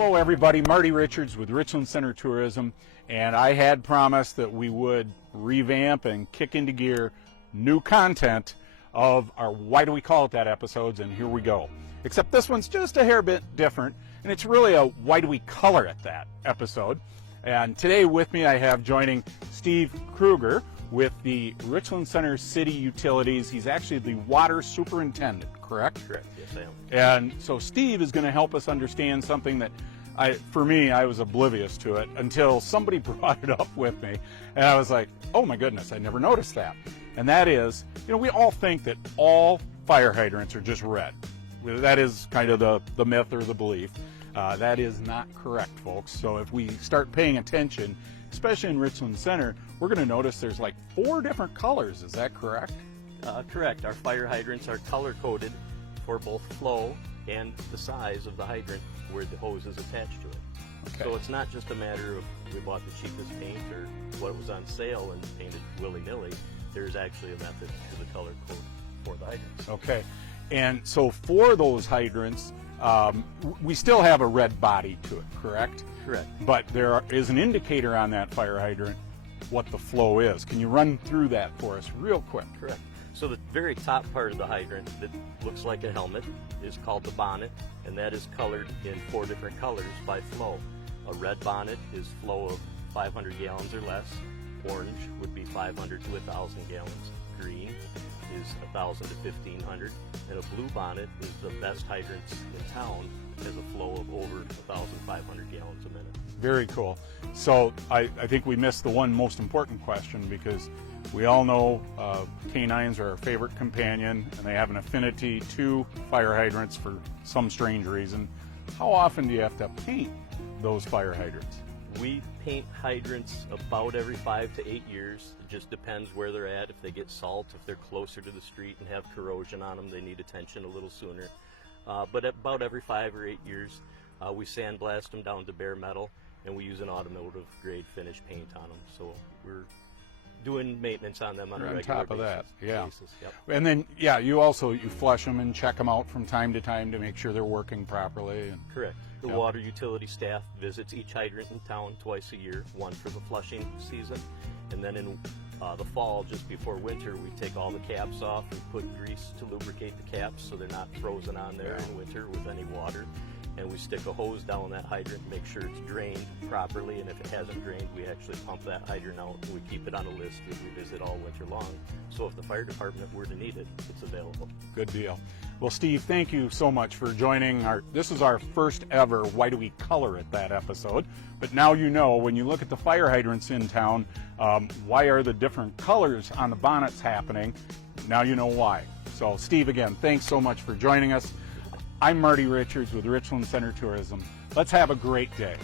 Hello everybody, Marty Richards with Richland Center Tourism, and I had promised that we would revamp and kick into gear new content of our Why Do We Call It That episodes, and here we go. Except this one's just a hair bit different, and it's really a Why Do We Color It That episode. And today with me I have joining Steve Krueger with the Richland Center City Utilities. He's actually the water superintendent, correct? Correct, yes I am. And so Steve is going to help us understand something that for me, I was oblivious to it until somebody brought it up with me. And I was like, oh my goodness, I never noticed that. And that is, we all think that all fire hydrants are just red. That is kind of the myth or the belief. That is not correct, folks. So if we start paying attention, especially in Richland Center, we're going to notice there's like 4 different colors. Is that correct? Correct. Our fire hydrants are color-coded for both flow and the size of the hydrant where the hose is attached to it. Okay. So it's not just a matter of we bought the cheapest paint or what was on sale and painted willy-nilly. There's actually a method to the color code for the hydrants. Okay. And so for those hydrants, we still have a red body to it, correct? Correct. But there is an indicator on that fire hydrant what the flow is. Can you run through that for us real quick? Correct. So the very top part of the hydrant that looks like a helmet is called the bonnet, and that is colored in 4 different colors by flow. A red bonnet is flow of 500 gallons or less. Orange would be 500 to 1,000 gallons. Green is 1,000 to 1,500. And a blue bonnet is the best hydrants in town, has a flow of over 1,500 gallons a minute. Very cool. So I think we missed the one most important question, because we all know canines are our favorite companion and they have an affinity to fire hydrants for some strange reason. How often do you have to paint those fire hydrants? We paint hydrants about every 5 to 8 years. It just depends where they're at. If they get salt, if they're closer to the street and have corrosion on them, they need attention a little sooner. But about every 5 or 8 years, we sandblast them down to bare metal, and we use an automotive grade finish paint on them. So we're doing maintenance on them on a regular basis. On top of that, yeah. Yep. And then, yeah, you flush them and check them out from time to time to make sure they're working properly. And, correct. The water utility staff visits each hydrant in town twice a year, one for the flushing season, and then in the fall, just before winter, we take all the caps off and put grease to lubricate the caps so they're not frozen on there in winter with any water. And we stick a hose down that hydrant and make sure it's drained properly, and if it hasn't drained, we actually pump that hydrant out and we keep it on a list that we visit all winter long. So if the fire department were to need it, it's available. Good deal. Well, Steve, thank you so much for joining this is our first ever Why Do We Color It That episode. But now you know, when you look at the fire hydrants in town, why are the different colors on the bonnets happening? Now you know why. So Steve, again, thanks so much for joining us. I'm Marty Richards with Richland Center Tourism. Let's have a great day.